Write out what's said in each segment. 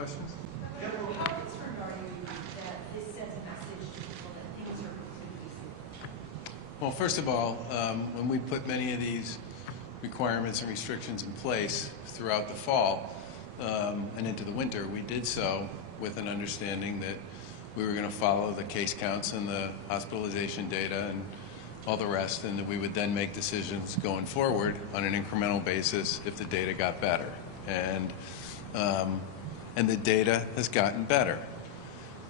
Questions? How concerned are you that this sends a message to people that things are completely safe? Well, first of all, when we put many of these requirements and restrictions in place throughout the fall and into the winter, we did so with an understanding that we were going to follow the case counts and the hospitalization data and all the rest, and that we would then make decisions going forward on an incremental basis if the data got better. And the data has gotten better.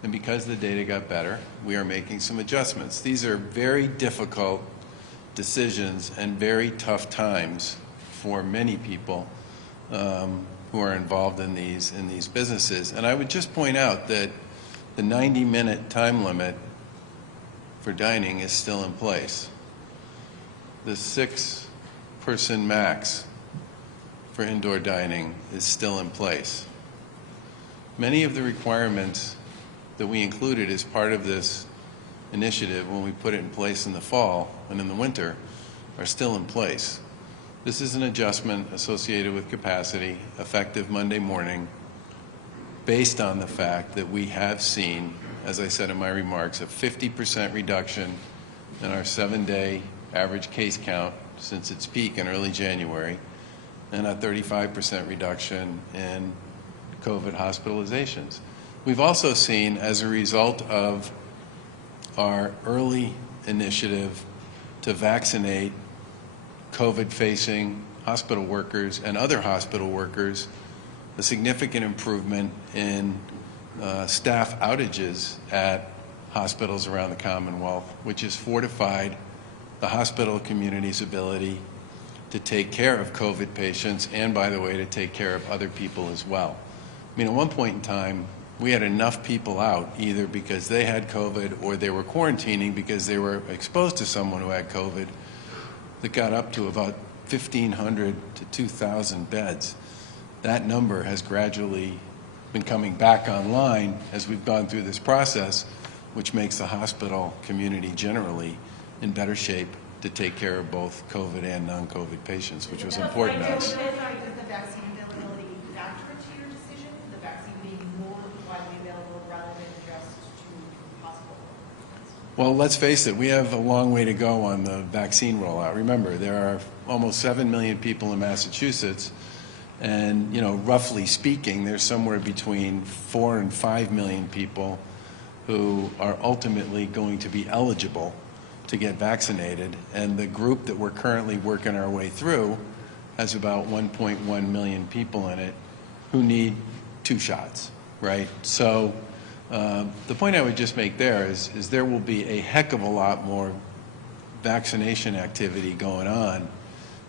And because the data got better, we are making some adjustments. These are very difficult decisions and very tough times for many people who are involved in these businesses. And I would just point out that the 90-minute time limit for dining is still in place. The 6-person max for indoor dining is still in place. Many of the requirements that we included as part of this initiative when we put it in place in the fall and in the winter are still in place. This is an adjustment associated with capacity, effective Monday morning, based on the fact that we have seen, as I said in my remarks, a 50% reduction in our 7-day average case count since its peak in early January, and a 35% reduction in COVID hospitalizations. We've also seen, as a result of our early initiative to vaccinate COVID-facing hospital workers and other hospital workers, a significant improvement in staff outages at hospitals around the Commonwealth, which has fortified the hospital community's ability to take care of COVID patients and, by the way, to take care of other people as well. I mean, at one point in time, we had enough people out either because they had COVID or they were quarantining because they were exposed to someone who had COVID that got up to about 1,500 to 2,000 beds. That number has gradually been coming back online as we've gone through this process, which makes the hospital community generally in better shape to take care of both COVID and non-COVID patients, which was important to us. Is the vaccine availability factor to your decision, the vaccine being more widely available rather than just to hospital? Well, let's face it, we have a long way to go on the vaccine rollout. Remember, there are almost 7 million people in Massachusetts, and roughly speaking, there's somewhere between 4 and 5 million people who are ultimately going to be eligible to get vaccinated, and the group that we're currently working our way through has about 1.1 million people in it who need 2 shots, right? So the point I would just make there is there will be a heck of a lot more vaccination activity going on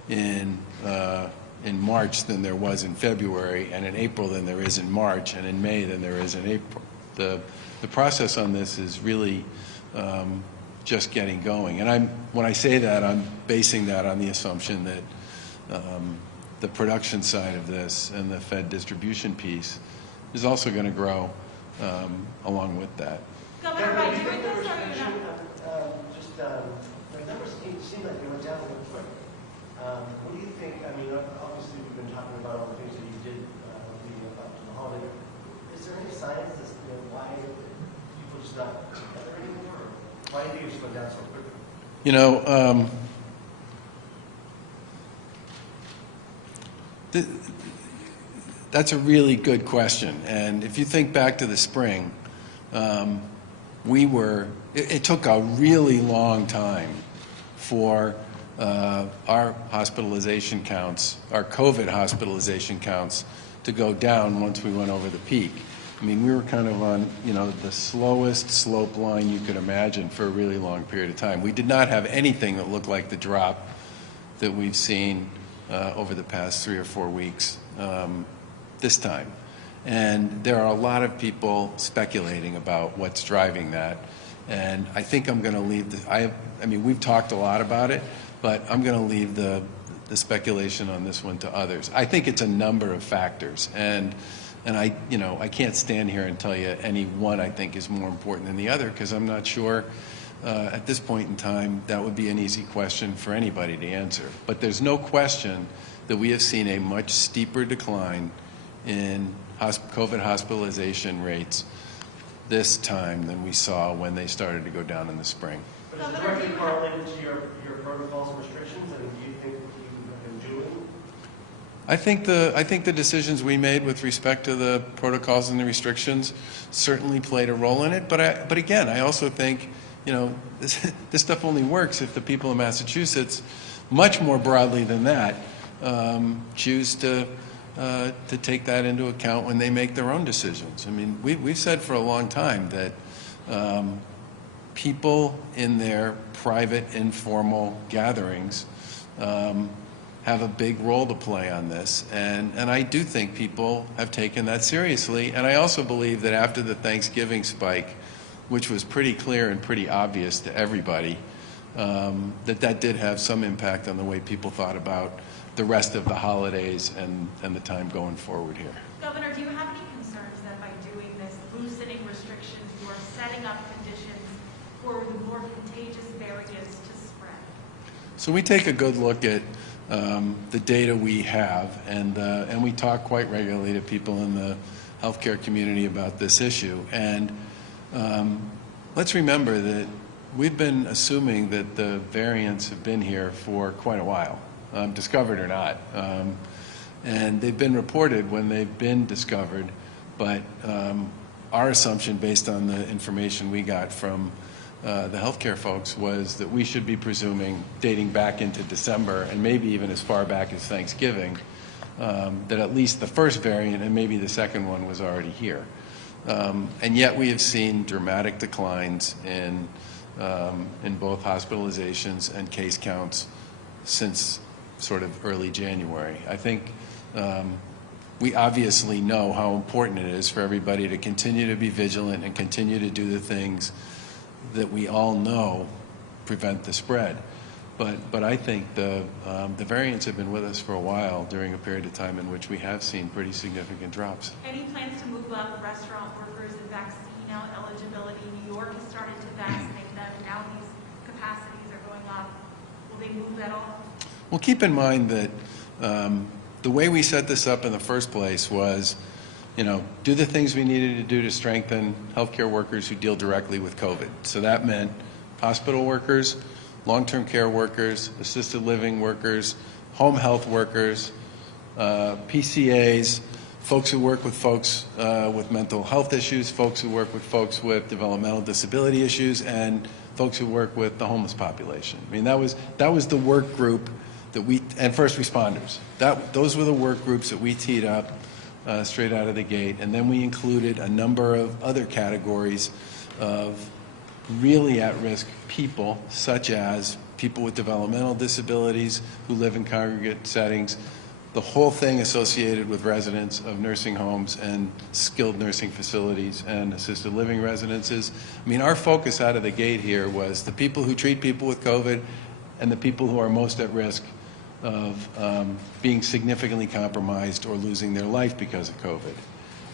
in March than there was in February, and in April than there is in March, and in May than there is in April. The process on this is really just getting going. And when I say that, I'm basing that on the assumption that the production side of this and the Fed distribution piece is also going to grow along with that. Governor, by doing this, are you not? The numbers seem like they went down real quick. What do you think? I mean, obviously we've been talking about all the things that you did leading up to the holiday. Is there any science as to why people just not together anymore? Or why do you think it just went down so quickly? That's a really good question. And if you think back to the spring, it took a really long time for our hospitalization counts, our COVID hospitalization counts, to go down once we went over the peak. I mean, we were kind of on, the slowest slope line you could imagine for a really long period of time. We did not have anything that looked like the drop that we've seen over the past 3 or 4 weeks this time. And there are a lot of people speculating about what's driving that. And I think I'm going to leave I mean, we've talked a lot about it, but I'm going to leave the speculation on this one to others. I think it's a number of factors. And I can't stand here and tell you any one I think is more important than the other, because I'm not sure at this point in time that would be an easy question for anybody to answer. But there's no question that we have seen a much steeper decline in COVID hospitalization rates this time than we saw when they started to go down in the spring. But is it directly correlated to your protocols and restrictions? I mean, do you think what you have been doing? I think the decisions we made with respect to the protocols and the restrictions certainly played a role in it. But again, I also think, you know, this stuff only works if the people in Massachusetts, much more broadly than that, choose to take that into account when they make their own decisions. I mean, we've said for a long time that people in their private, informal gatherings have a big role to play on this, and I do think people have taken that seriously. And I also believe that after the Thanksgiving spike, which was pretty clear and pretty obvious to everybody, that did have some impact on the way people thought about the rest of the holidays and the time going forward here. Governor, do you have any concerns that by doing this, loosening restrictions, you are setting up conditions for the more contagious variants to spread? So we take a good look at the data we have, and we talk quite regularly to people in the healthcare community about this issue. And let's remember that we've been assuming that the variants have been here for quite a while, discovered or not. And they've been reported when they've been discovered, but our assumption based on the information we got from the healthcare folks was that we should be presuming, dating back into December and maybe even as far back as Thanksgiving, that at least the first variant and maybe the second one was already here. And yet we have seen dramatic declines in both hospitalizations and case counts since sort of early January. I think we obviously know how important it is for everybody to continue to be vigilant and continue to do the things that we all know prevent the spread. But I think the variants have been with us for a while during a period of time in which we have seen pretty significant drops. Any plans to move up restaurant workers and vaccine eligibility? New York has started to vaccinate them. Now these capacities are going up. Will they move at all? Well, keep in mind that the way we set this up in the first place was, you know, do the things we needed to do to strengthen healthcare workers who deal directly with COVID. So that meant hospital workers, long-term care workers, assisted living workers, home health workers, PCAs, folks who work with folks with mental health issues, folks who work with folks with developmental disability issues, and folks who work with the homeless population. I mean, that was the work group that and first responders. Those were the work groups that we teed up straight out of the gate, and then we included a number of other categories of really at-risk people, such as people with developmental disabilities who live in congregate settings, the whole thing associated with residents of nursing homes and skilled nursing facilities and assisted living residences. I mean, our focus out of the gate here was the people who treat people with COVID and the people who are most at risk of being significantly compromised or losing their life because of COVID.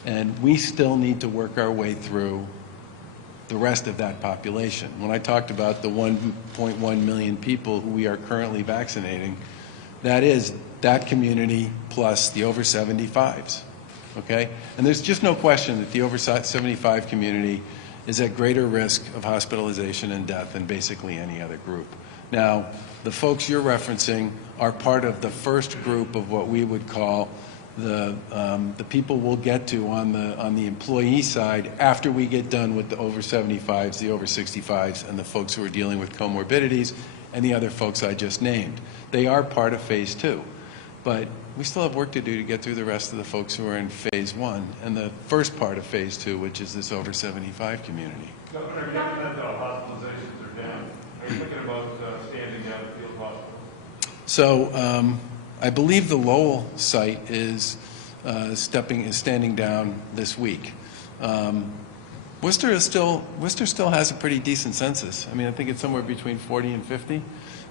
And we still need to work our way through the rest of that population. When I talked about the 1.1 million people who we are currently vaccinating, that is that community plus the over 75s, okay? And there's just no question that the over 75 community is at greater risk of hospitalization and death than basically any other group. Now, the folks you're referencing are part of the first group of what we would call the people we'll get to on the employee side after we get done with the over 75s, the over 65s, and the folks who are dealing with comorbidities, and the other folks I just named. They are part of phase 2. But we still have work to do to get through the rest of the folks who are in phase 1 and the first part of phase 2, which is this over 75 community. Governor, given that hospitalizations are down, are you thinking about standing down at field hospital? So I believe the Lowell site is standing down this week. Worcester still has a pretty decent census. I mean, I think it's somewhere between 40 and 50,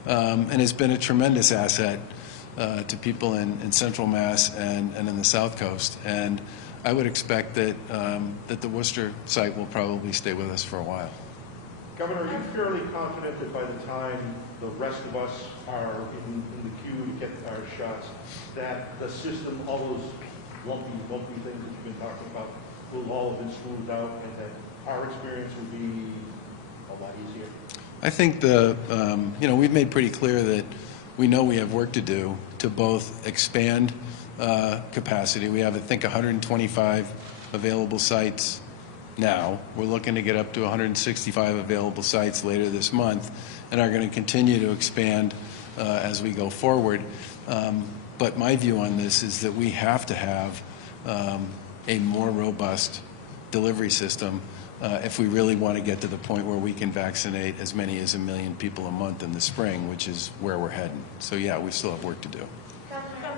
and has been a tremendous asset to people in Central Mass and in the South Coast. And I would expect that that the Worcester site will probably stay with us for a while. Governor, are you fairly confident that by the time the rest of us are in the queue to get our shots, that the system, all those lumpy things that you've been talking about will all have been smoothed out, and that our experience will be a lot easier? I think we've made pretty clear that we know we have work to do to both expand capacity. We have, I think, 125 available sites now. We're looking to get up to 165 available sites later this month, and are going to continue to expand as we go forward. But my view on this is that we have to have a more robust delivery system if we really want to get to the point where we can vaccinate as many as 1 million people a month in the spring, which is where we're heading. So yeah, we still have work to do. Yesterday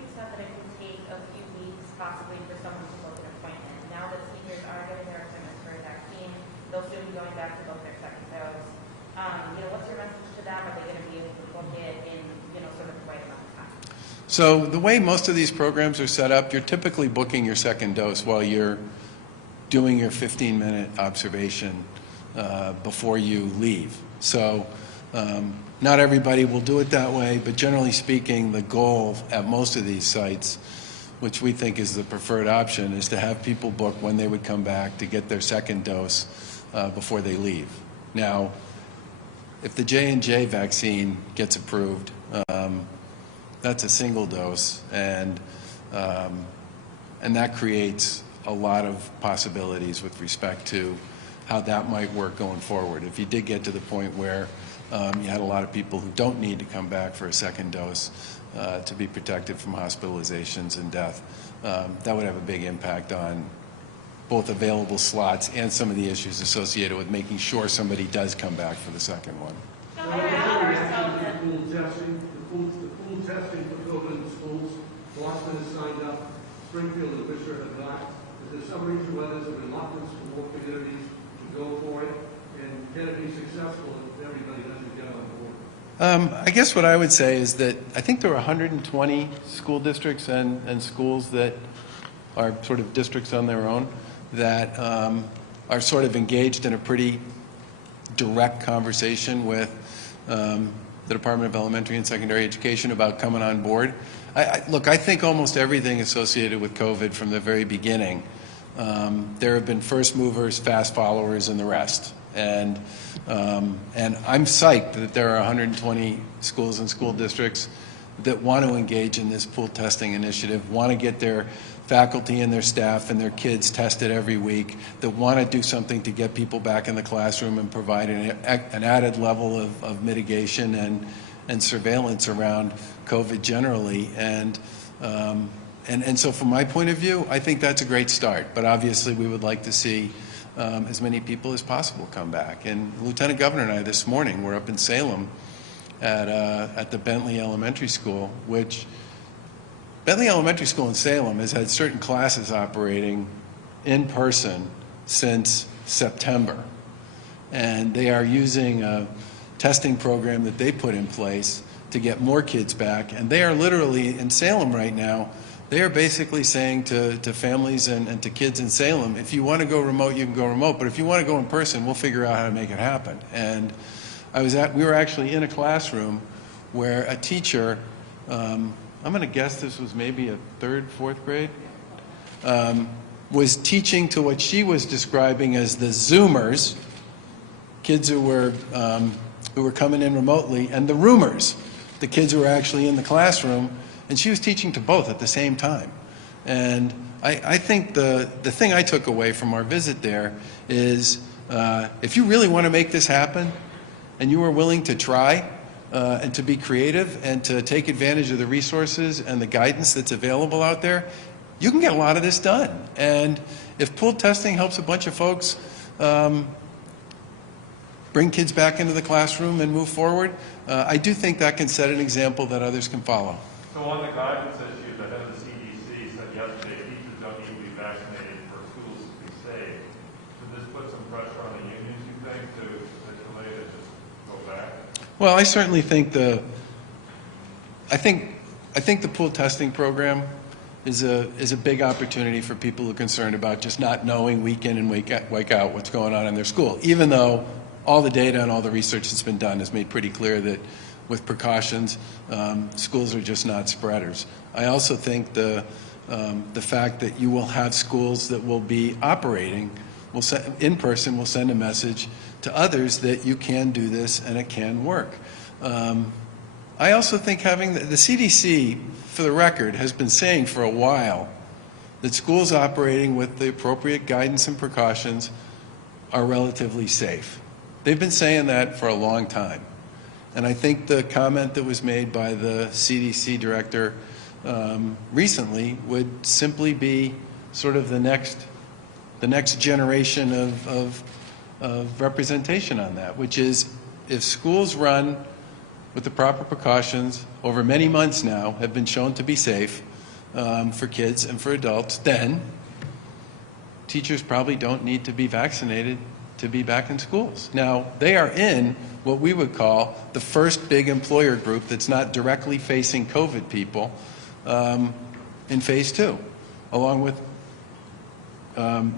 you said that it would take a few weeks possibly for someone to book an appointment. Now that seniors are getting their appointments for a vaccine, they'll soon be going back to book their second dose. What's your message to them? Are they going to be able to book it in, sort of the right amount of time? So the way most of these programs are set up, you're typically booking your second dose while you're doing your 15-minute observation before you leave. So not everybody will do it that way, but generally speaking, the goal at most of these sites, which we think is the preferred option, is to have people book when they would come back to get their second dose before they leave. Now, if the J&J vaccine gets approved, that's a single dose, and that creates a lot of possibilities with respect to how that might work going forward. If you did get to the point where you had a lot of people who don't need to come back for a second dose to be protected from hospitalizations and death, that would have a big impact on both available slots and some of the issues associated with making sure somebody does come back for the second one. So there are ourselves that The pool testing for COVID in schools, Boston has signed up, Springfield and Worcester have not. Is there some reason why there's a reluctance for more communities to go for it? And can it be successful if everybody doesn't get on board? I guess what I would say is that I think there are 120 school districts and schools that are sort of districts on their own that are sort of engaged in a pretty direct conversation with the Department of Elementary and Secondary Education about coming on board. Look, I think almost everything associated with COVID from the very beginning, there have been first movers, fast followers, and the rest. And I'm psyched that there are 120 schools and school districts that want to engage in this pool testing initiative, want to get their faculty and their staff and their kids tested every week, that want to do something to get people back in the classroom and provide an added level of mitigation and surveillance around COVID generally. And so from my point of view, I think that's a great start. But obviously we would like to see as many people as possible come back. And Lieutenant Governor and I this morning were up in Salem at the Bentley Elementary School, which Bentley Elementary School in Salem has had certain classes operating in person since September. And they are using a testing program that they put in place to get more kids back. And they are literally, in Salem right now, they are basically saying to families and to kids in Salem, if you want to go remote, you can go remote. But if you want to go in person, we'll figure out how to make it happen. And we were actually in a classroom where a teacher, I'm going to guess this was maybe a third, fourth grade, was teaching to what she was describing as the Zoomers, kids who were coming in remotely, and the roomers, the kids who were actually in the classroom, and she was teaching to both at the same time. And I think the thing I took away from our visit there is if you really want to make this happen, and you are willing to try, and to be creative and to take advantage of the resources and the guidance that's available out there, you can get a lot of this done. And if pool testing helps a bunch of folks bring kids back into the classroom and move forward, I do think that can set an example that others can follow. So on the guidance issue, the head of the CDC said yesterday teachers don't need to be vaccinated for schools to be safe. Should this put some pressure on the unions, you think, to capitulate and just go back? Well, I certainly think I think the pool testing program is a big opportunity for people who are concerned about just not knowing week in and week out what's going on in their school, even though all the data and all the research that's been done has made pretty clear that with precautions, schools are just not spreaders. I also think the the fact that you will have schools that will be operating in person will send a message to others that you can do this and it can work. I also think having the CDC, for the record, has been saying for a while that schools operating with the appropriate guidance and precautions are relatively safe. They've been saying that for a long time. And I think the comment that was made by the CDC director recently would simply be sort of the next generation of representation on that, which is if schools run with the proper precautions over many months now have been shown to be safe for kids and for adults, then teachers probably don't need to be vaccinated to be back in schools. Now, they are in what we would call the first big employer group that's not directly facing COVID people in phase 2, along with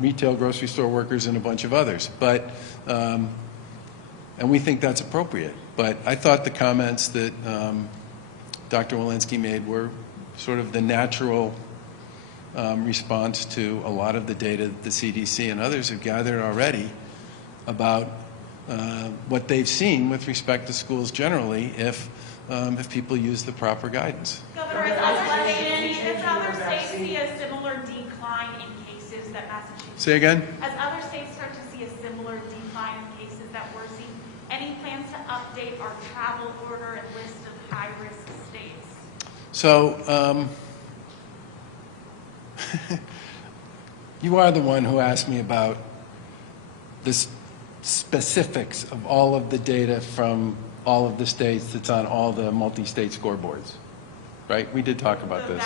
retail grocery store workers and a bunch of others. But, and we think that's appropriate. But I thought the comments that Dr. Walensky made were sort of the natural response to a lot of the data that the CDC and others have gathered already about what they've seen with respect to schools generally if people use the proper guidance. Governor, as other states see a similar decline in cases that Massachusetts... Say again? As other states start to see a similar decline in cases that we're seeing, any plans to update our travel order and list of high-risk states? So, you are the one who asked me about the specifics of all of the data from all of the states that's on all the multi-state scoreboards, right? We did talk about this.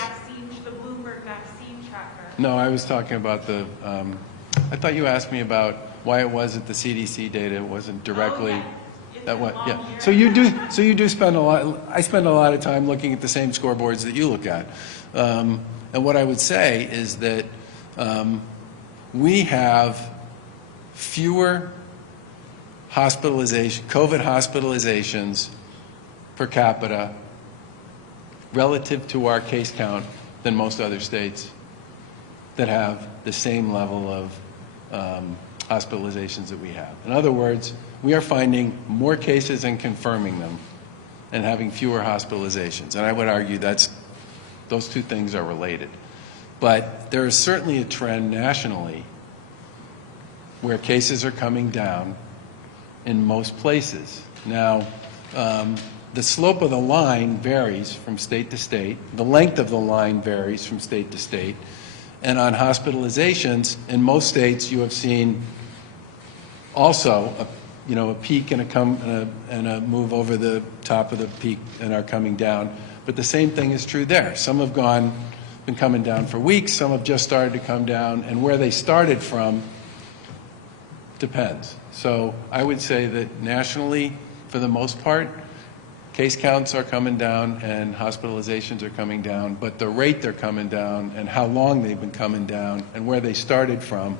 The Bloomberg vaccine tracker. No, I was talking about the, I thought you asked me about why it was that the CDC data wasn't directly, that one, yeah. So you do spend a lot, I spend a lot of time looking at the same scoreboards that you look at. And what I would say is that we have fewer COVID hospitalizations per capita relative to our case count than most other states that have the same level of hospitalizations that we have. In other words, we are finding more cases and confirming them and having fewer hospitalizations. And I would argue those two things are related. But there is certainly a trend nationally where cases are coming down in most places. Now, the slope of the line varies from state to state. The length of the line varies from state to state. And on hospitalizations, in most states, you have seen also a peak and a move over the top of the peak and are coming down. But the same thing is true there. Some have been coming down for weeks. Some have just started to come down. And where they started from depends. So I would say that nationally, for the most part, case counts are coming down and hospitalizations are coming down, but the rate they're coming down and how long they've been coming down and where they started from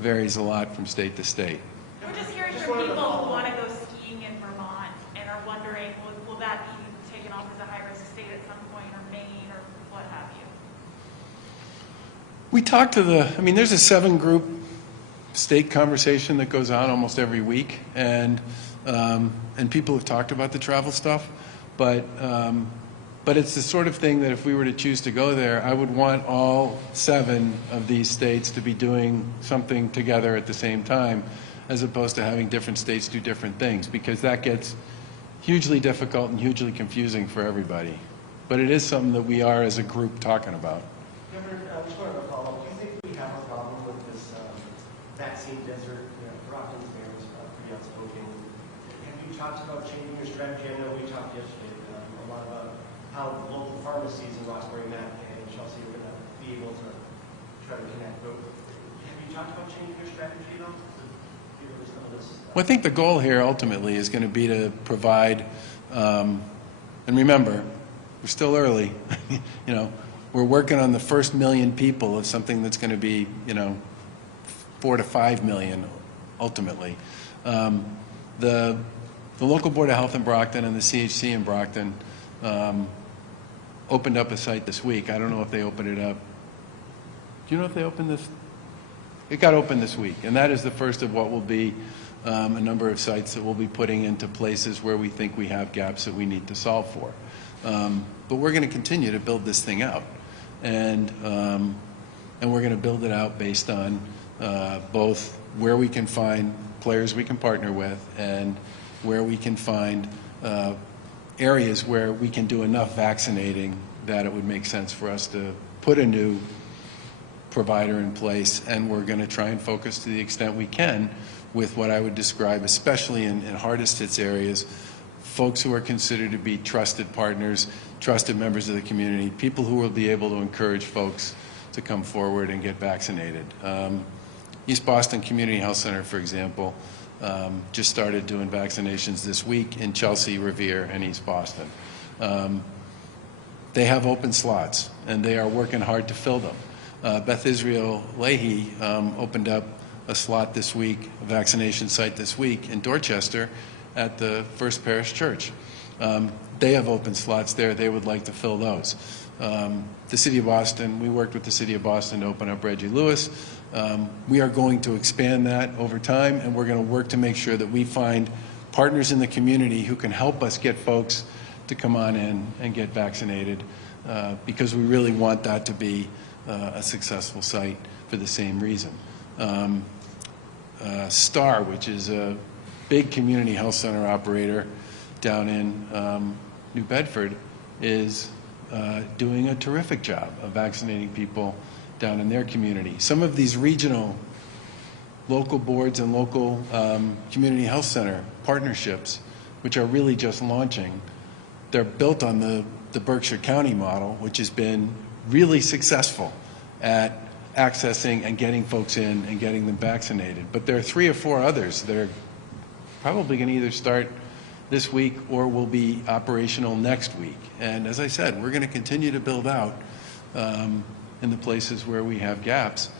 varies a lot from state to state. We're just hearing from people who want to go skiing in Vermont and are wondering, will that be taken off as a high-risk state at some point, or Maine, or what have you? We talked to there's a 7-group state conversation that goes on almost every week, and people have talked about the travel stuff, but it's the sort of thing that if we were to choose to go there, I would want all 7 of these states to be doing something together at the same time, as opposed to having different states do different things, because that gets hugely difficult and hugely confusing for everybody. But it is something that we are as a group talking about. Governor, I just wanted to follow up. Do you think we have a problem with this vaccine desert? Rockland's mayor was pretty outspoken. Have you talked about changing your strategy? I know we talked yesterday a lot about how local pharmacies in Roxbury, Matt, and Chelsea are going to be able to try to connect. But have you talked about changing your strategy at all? Well, I think the goal here ultimately is going to be to provide, and remember, we're still early. We're working on the first 1 million people of something that's going to be, 4 to 5 million ultimately. The local Board of Health in Brockton and the CHC in Brockton opened up a site this week. I don't know if they opened it up. Do you know if they opened this? It got opened this week, and that is the first of what will be a number of sites that we'll be putting into places where we think we have gaps that we need to solve for. But we're going to continue to build this thing out, and we're going to build it out based on both where we can find players we can partner with and where we can find areas where we can do enough vaccinating that it would make sense for us to put a new provider in place, and we're going to try and focus to the extent we can with what I would describe, especially in hardest hit areas, folks who are considered to be trusted partners, trusted members of the community, people who will be able to encourage folks to come forward and get vaccinated. East Boston Community Health Center, for example, just started doing vaccinations this week in Chelsea, Revere, and East Boston. They have open slots, and they are working hard to fill them. Beth Israel Leahy opened up a slot this week, a vaccination site this week in Dorchester at the First Parish Church. They have open slots there. They would like to fill those. The City of Boston, we worked with the City of Boston to open up Reggie Lewis. We are going to expand that over time, and we're going to work to make sure that we find partners in the community who can help us get folks to come on in and get vaccinated, because we really want that to be a successful site for the same reason. STAR, which is a big community health center operator down in New Bedford, is doing a terrific job of vaccinating people down in their community. Some of these regional, local boards and local community health center partnerships, which are really just launching, they're built on the Berkshire County model, which has been really successful at accessing and getting folks in and getting them vaccinated. But there are 3 or 4 others that are probably going to either start this week or will be operational next week. And as I said, we're going to continue to build out in the places where we have gaps,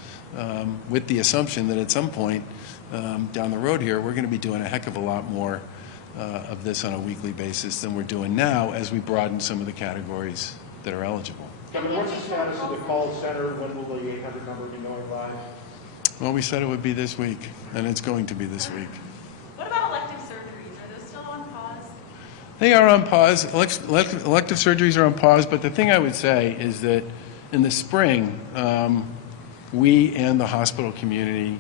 with the assumption that at some point down the road here, we're going to be doing a heck of a lot more of this on a weekly basis than we're doing now as we broaden some of the categories that are eligible. Kevin, what's the status of the call center? When will the 800 number be going live? Well, we said it would be this week, and it's going to be this week. What about elective surgeries? Are those still on pause? They are on pause. Elective surgeries are on pause, but the thing I would say is that in the spring, we and the hospital community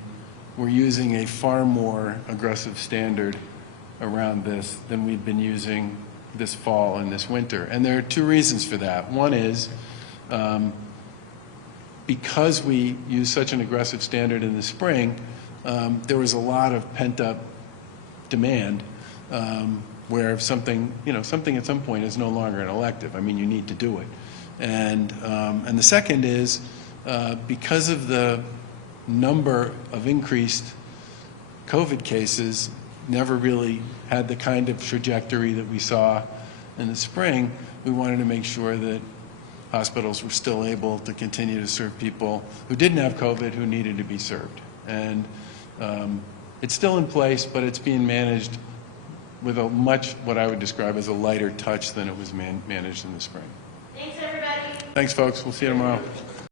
were using a far more aggressive standard around this than we've been using this fall and this winter. And there are 2 reasons for that. One is because we use such an aggressive standard in the spring, there was a lot of pent-up demand where something at some point is no longer an elective. I mean, you need to do it. And the second is because of the number of increased COVID cases never really had the kind of trajectory that we saw in the spring, we wanted to make sure that hospitals were still able to continue to serve people who didn't have COVID who needed to be served. And it's still in place, but it's being managed with a much, what I would describe as a lighter touch than it was managed in the spring. Thanks, everybody. Thanks, folks. We'll see you tomorrow.